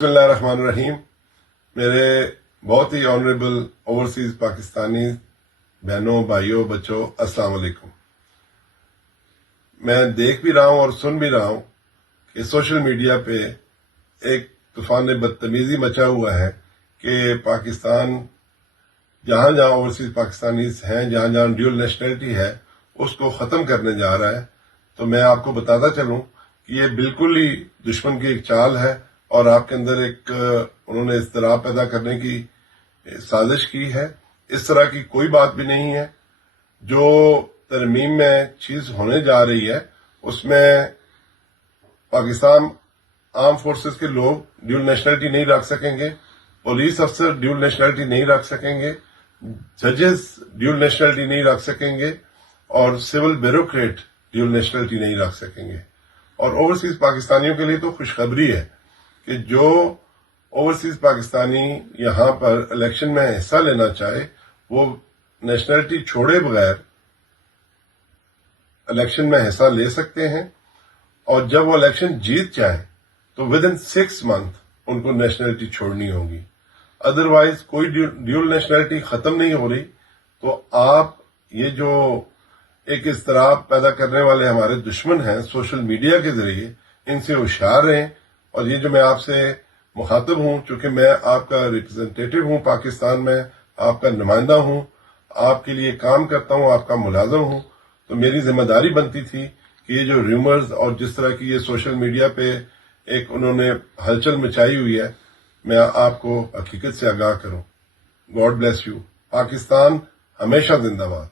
बिस्मिल्लाहिर्रहमानिर्रहीम। मेरे बहुत ही ऑनरेबल ओवरसीज पाकिस्तानी बहनों, भाइयों, बच्चों, अस्सलाम वालेकुम। मैं देख भी रहा हूं और सुन भी रहा हूं कि सोशल मीडिया पे एक तूफान बदतमीजी मचा हुआ है कि पाकिस्तान जहां जहां ओवरसीज पाकिस्तानी हैं, जहां जहां ड्यूल नेशनलिटी है, उसको खत्म करने जा रहा है। तो मैं आपको बताता चलूं कि ये बिल्कुल ही दुश्मन की एक चाल है और आपके अंदर एक उन्होंने इज़्तिराब पैदा करने की साजिश की है। इस तरह की कोई बात भी नहीं है। जो तरमीम में चीज होने जा रही है उसमें पाकिस्तान आर्म फोर्सेस के लोग ड्यूल नेशनलिटी नहीं रख सकेंगे, पुलिस अफसर ड्यूल नेशनलिटी नहीं रख सकेंगे, जजेस ड्यूल नेशनलिटी नहीं रख सकेंगे और सिविल ब्यूरोक्रेट ड्यूल नेशनलिटी नहीं रख सकेंगे। और ओवरसीज पाकिस्तानियों के लिए तो खुशखबरी है कि जो ओवरसीज पाकिस्तानी यहां पर इलेक्शन में हिस्सा लेना चाहे वो नेशनलिटी छोड़े बगैर इलेक्शन में हिस्सा ले सकते हैं और जब वो इलेक्शन जीत जाए तो विद इन 6 मंथ उनको नेशनलिटी छोड़नी होगी। अदरवाइज कोई ड्यूल नेशनलिटी खत्म नहीं हो रही। तो आप ये जो एक इज़्तिराब पैदा करने वाले हमारे दुश्मन हैं सोशल मीडिया के जरिए, इनसे होशियार रहें। और ये जो मैं आपसे मुखातिब हूं, चूंकि मैं आपका रिप्रेजेंटेटिव हूं पाकिस्तान में, आपका नुमाइंदा हूं, आपके लिए काम करता हूं, आपका मुलाजिम हूं, तो मेरी जिम्मेदारी बनती थी कि ये जो र्यूमर्स और जिस तरह की ये सोशल मीडिया पे एक उन्होंने हलचल मचाई हुई है, मैं आपको हकीकत से आगाह करूं। God bless you. पाकिस्तान हमेशा जिंदाबाद।